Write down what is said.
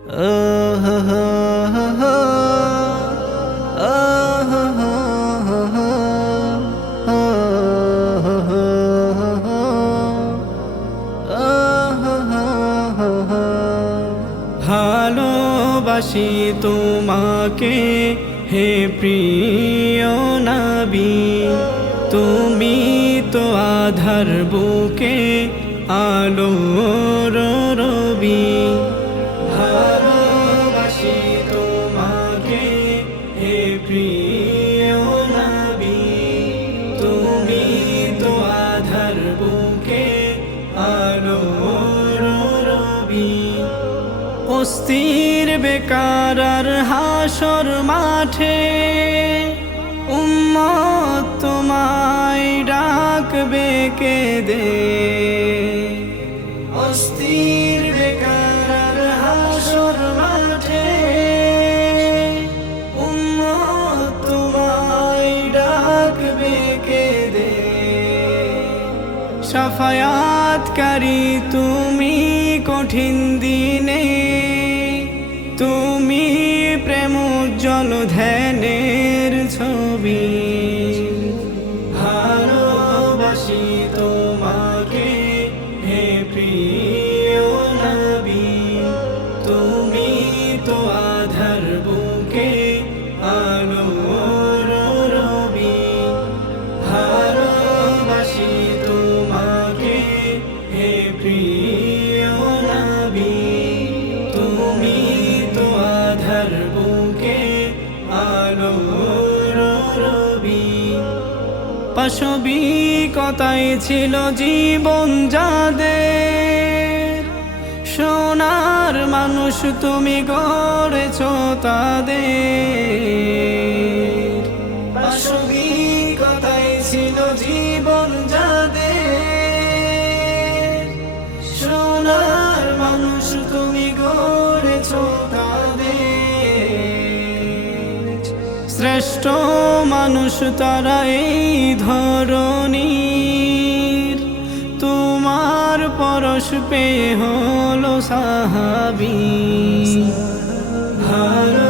ভালোবাসি তোমাকে হে প্রিয় নবী। তুমি তো আধার বুকে আলোর রবি। অস্থির বেকার আর হাসর মাঠে। উম্মত তোমায় ডাকবে কে দে অস্থির বেকার আর হাসর মাঠে। উম্মত তোমায় ডাকবে কে দে তুমি কঠিন দিনে তুমি প্রেম জল ধ্যানের ছবি। পাশবিকতায় ছিল জীবন যাদের। সোনার মানুষ তুমি গড়েছ তাদের। শ্রেষ্ঠ মানুষ তারা এই ধরণীর। তোমার পরশ পেয়ে হলো সাহাবি। ভালো